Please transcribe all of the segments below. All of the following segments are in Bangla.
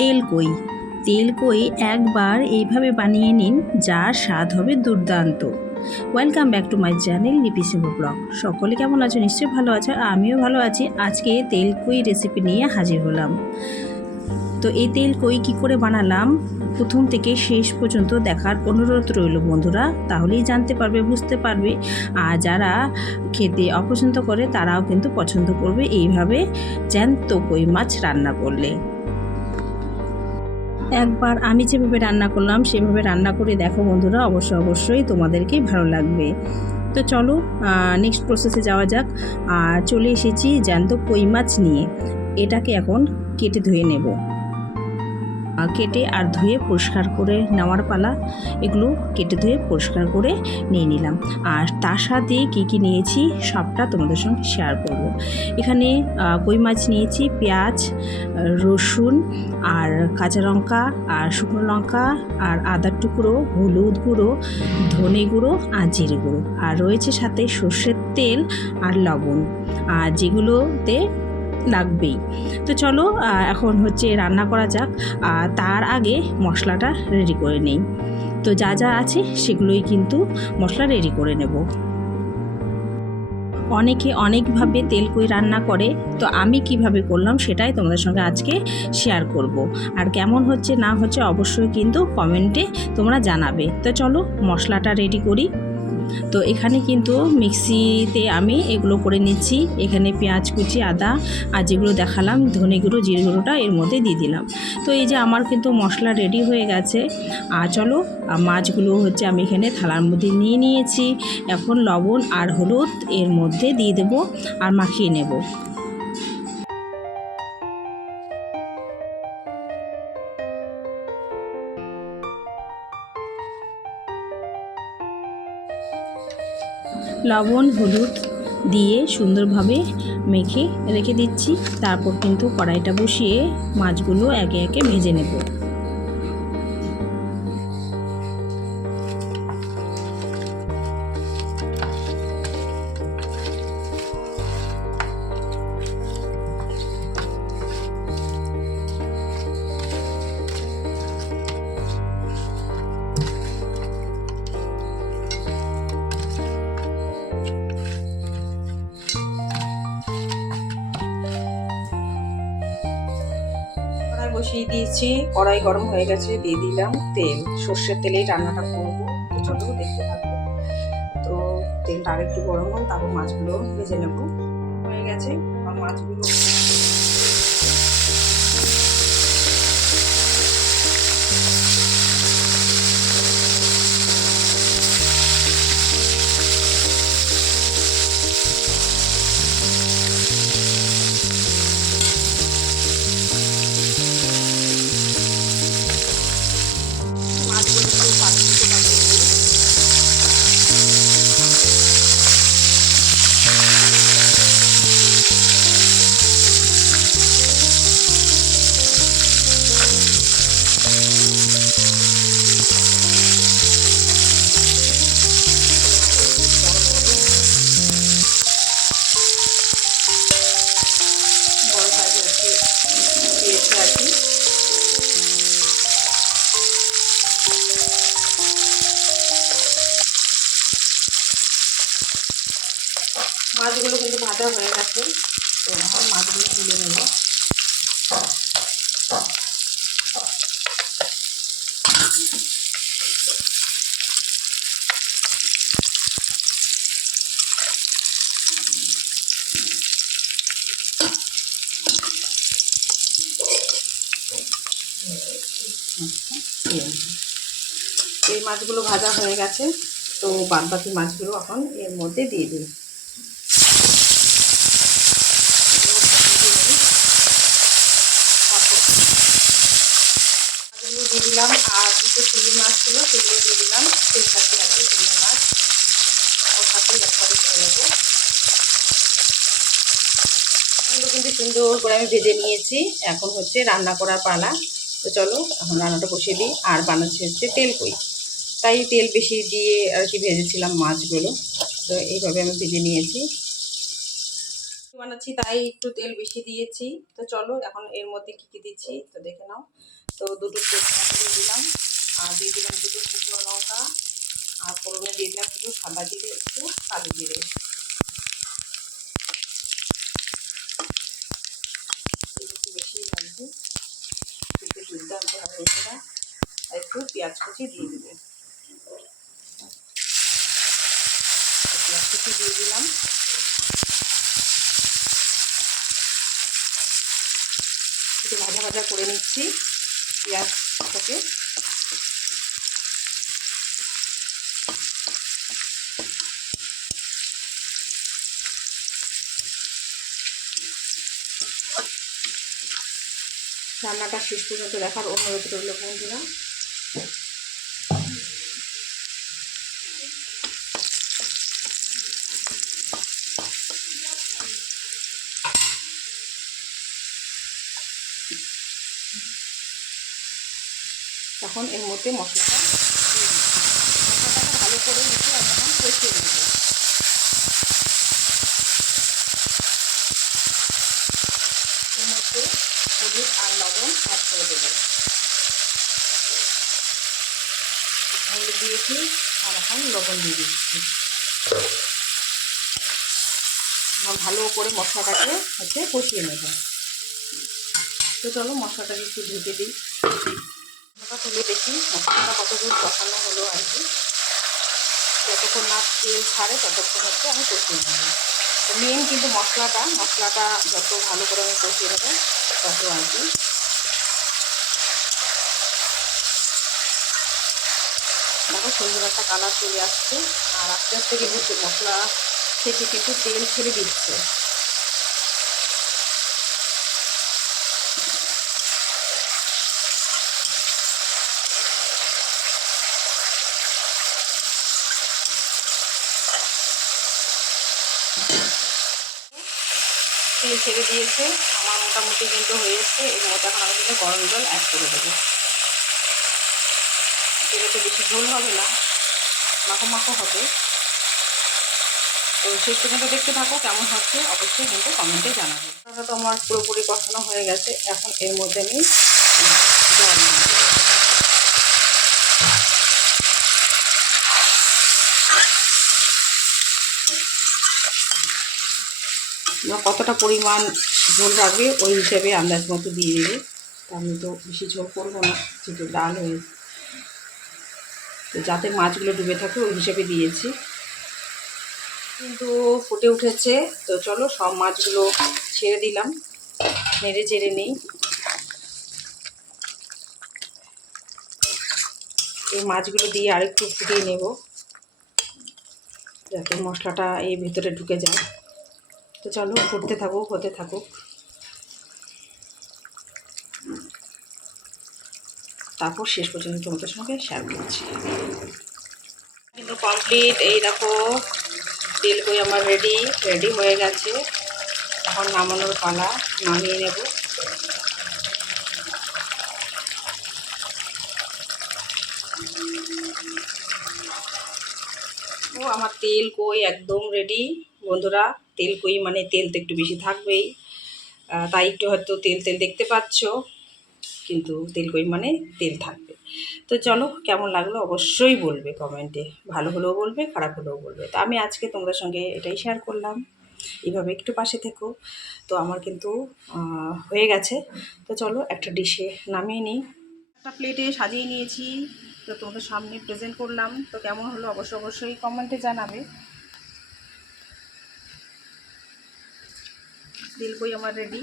তেলকই। তেলকই একবার এইভাবে বানিয়ে নিন, যার স্বাদ হবে দুর্দান্ত। Welcome back to my channel লিপি সিম্পল ব্লগ। সকলে কেমন আছো? নিশ্চয়ই ভালো আছো, আমিও ভালো আছি। আজকে তেলকই রেসিপি নিয়ে হাজির হলাম। তো এই তেলকই কী করে বানালাম প্রথম থেকে শেষ পর্যন্ত দেখার অনুরোধ রইল বন্ধুরা, তাহলেই জানতে পারবে, বুঝতে পারবে। আর যারা খেতে অপছন্দ করে তারাও কিন্তু পছন্দ করবে এইভাবে জ্যান্ত কই মাছ রান্না করলে। একবার আমি যেভাবে রান্না করলাম সেভাবে রান্না করে দেখো বন্ধুরা, অবশ্যই তোমাদেরকে ভালো লাগবে। তো চলো নেক্সট প্রসেসে যাওয়া যাক। আর চলে এসেছি জ্যান্ত কই মাছ নিয়ে। এটাকে এখন কেটে ধুয়ে নেব। কেটে আর ধুয়ে পরিষ্কার করে নেওয়ার পালা। এগুলো কেটে ধুয়ে পরিষ্কার করে নিয়ে নিলাম। আর তার সাথে কী নিয়েছি সবটা তোমাদের সঙ্গে শেয়ার করব। এখানে কই মাছ নিয়েছি, পেঁয়াজ, রসুন আর কাঁচা লঙ্কা আর শুকনো লঙ্কা আর আদার টুকরো, হলুদ গুঁড়ো, ধনে গুঁড়ো আর জিরে গুঁড়ো, আর রয়েছে সাথে সর্ষের তেল আর লবণ, আর যেগুলোতে লাগবেই। তো চলো এখন রান্না করা যাক। তার আগে মশলাটা রেডি করে নেই। তো যা যা আছে সেগুলোই কিন্তু মশলা রেডি করে নেব। অনেকে অনেকভাবে তেলকই রান্না করে, তো আমি কিভাবে করলাম সেটাই তোমাদের সঙ্গে আজকে শেয়ার করব। আর কেমন হচ্ছে না হচ্ছে অবশ্যই কিন্তু কমেন্টে তোমরা জানাবে। তো চলো মশলাটা রেডি করি। তো এখানে কিন্তু মিক্সিতে আমি এগুলো করে নিচ্ছি। এখানে পেঁয়াজ কুচি, আদা আর যেগুলো দেখালাম ধনে গুঁড়ো, জিরে গুঁড়োটা এর মধ্যে দিয়ে দিলাম। তো এই যে আমার কিন্তু মশলা রেডি হয়ে গেছে। আর চলো মাছগুলো আমি এখানে থালার মধ্যে নিয়ে নিয়েছি। এখন লবণ আর হলুদ এর মধ্যে দিয়ে দেবো আর মাখিয়ে নেব। লবণ হলুদ দিয়ে সুন্দরভাবে মেখে রেখে দিচ্ছি। তারপর কিন্তু কড়াইটা বসিয়ে মাছগুলো একে একে ভেজে নেব। বসিয়ে দিয়েছি, কড়াই গরম হয়ে গেছে, দিয়ে দিলাম তেল। সর্ষের তেলেই রান্নাটা করবো, তো চলো দেখতে থাকবো। তো তেলটা আরেকটু গরম হোক, তারপর মাছগুলো ভেজে নেবো। হয়ে গেছে মাছগুলো মাছগুলো কিন্তু ভাজা হয়ে গেছে। তো এখন মাছগুলো তুলে নেব। এই মাছগুলো ভাজা হয়ে গেছে। তো বাদবাকি মাছগুলো এখন এর মধ্যে দিয়ে দিই। মাছগুলো দিয়ে দিলাম, আর দুটো চিংড়ি মাছ ছিল সেগুলো দিয়ে দিলাম। সেই সাথে আছে চিংড়ি মাছ, ওর সাথে একসাথে করে নেবো। এগুলো কিন্তু সুন্দর করে আমি ভেজে নিয়েছি। এখন রান্না করার পালা। তো চলো এখন রান্নাটা বসিয়ে দিই। আর বানাচ্ছি তেলকই, তাই তেল বেশি দিয়ে আর কি ভেজেছিলাম মাছগুলো। তো এইভাবে আমি ভেজে নিয়েছি। বানাচ্ছি তাই একটু তেল বেশি দিয়েছি। তো চলো এখন এর মধ্যে কী কী দিচ্ছি তো দেখে নাও। তো দুটো তেজপাতা দিয়ে দিলাম, আর দিয়ে দিলাম দুটো শুকনো লঙ্কা, আর ফোড়নে দিয়ে দিলাম একটু সাদা জিরে, একটু কালো জিরে। একটু বেশি লাগবে, একটু দুর্দান্ত হবে এটা। আর একটু পেঁয়াজ কুচি দিয়ে দেবে, পেঁয়াজ কুচি দিয়ে দিলাম। একটু ভাজা ভাজা করে নিচ্ছি পেঁয়াজটাকে। রান্নাটা শেষ পর্যন্ত দেখার অনুরোধ রইল বন্ধুরা। তখন এর মধ্যে মশলাটা ভালো করে নিতে এখন কষিয়ে নেব। এর মধ্যে হলুদ আর লবণ অ্যাড করে দেবো। হলুদ দিয়েছি আর এখন লবণ দিয়ে দিচ্ছি। ভালো করে মশলাটাকে কষিয়ে নেব। তো চলো মশলাটাকে একটু ঢেকে দিই। মশলাটা তুলে দেখি মশলাটা কতদূর কষানো হলো আর কি। যতক্ষণ না তেল ছাড়ে ততক্ষণ আমি কষিয়ে নেব। তো মেন কিন্তু মশলাটা যত ভালো করে আমি কষিয়ে নেব তত আর কি দেখো সুন্দর একটা কালার চলে আসছে। আর আস্তে আস্তে কিন্তু মশলা থেকে কিন্তু তেল ছেড়ে দিচ্ছে। তেল ছেড়ে দিয়েছে আমার মোটামুটি কিন্তু হয়ে এসছে। এর মধ্যে এখন আমি কিন্তু গরম জল অ্যাড করে দেবো। এটাতে বেশি ঝোল হবে না, মাখো মাখো হবে। তো শেষ পর্যন্ত দেখতে থাকো কেমন হচ্ছে, অবশ্যই কিন্তু কমেন্টে জানাবে। মশলাটা তো আমার পুরোপুরি কষানো হয়ে গেছে। এখন এর মধ্যে আমি জল দিয়ে দেবো। কতটা পরিমাণ ঝোল রাখবে ওই হিসেবে আন্দাজ মতো দিয়ে দেবে। আমি তো বেশি ঝোল করবো না, যেহেতু ডাল হয়েছে, তো যাতে মাছগুলো ডুবে থাকে ওই হিসেবে দিয়েছি। কিন্তু ফুটে উঠেছে। তো চলো সব মাছগুলো ছেড়ে দিলাম, নেড়ে চেড়ে নিই। এই মাছগুলো দিয়ে আরেকটু ফুটিয়ে নেব যাতে মশলাটা এই ভেতরে ঢুকে যায়। তো চলো ফুটতে থাকুক, হতে থাকুক। তারপর শেষ পর্যন্ত তোমাদের সঙ্গে শেয়ার করছি। কিন্তু কমপ্লিট, এই দেখো তেল কই আমার রেডি হয়ে গেছে। এখন নামানোর পালা, নামিয়ে নেব। ও আমার তেল কই একদম রেডি বন্ধুরা। তেল কই মানে তেল তো একটু বেশি থাকবেই, তাই একটু হয়তো তেল তেল দেখতে পাচ্ছ, কিন্তু তেল কই মানে তেল থাকবে। তো চলো কেমন লাগলো অবশ্যই বলবে কমেন্টে, ভালো হলেও বলবে, খারাপ হলেও বলবে। তো আমি আজকে তোমাদের সঙ্গে এটাই শেয়ার করলাম। এইভাবে একটু পাশে থেকো। তো আমার কিন্তু হয়ে গেছে। তো চলো একটা ডিশে নামিয়ে নিই। একটা প্লেটে সাজিয়ে নিয়েছি, তো তোমাদের সামনে প্রেজেন্ট করলাম। তো কেমন হলো অবশ্যই কমেন্টে জানাবে। তেল কই আমার রেডি।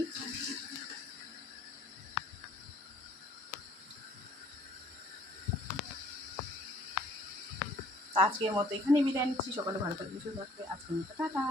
আজকের মতো এখানেই বিদায় নিচ্ছি। সকালে ভালো থাকবে, সুস্থ থাকবে। আজকের মতো টাটা।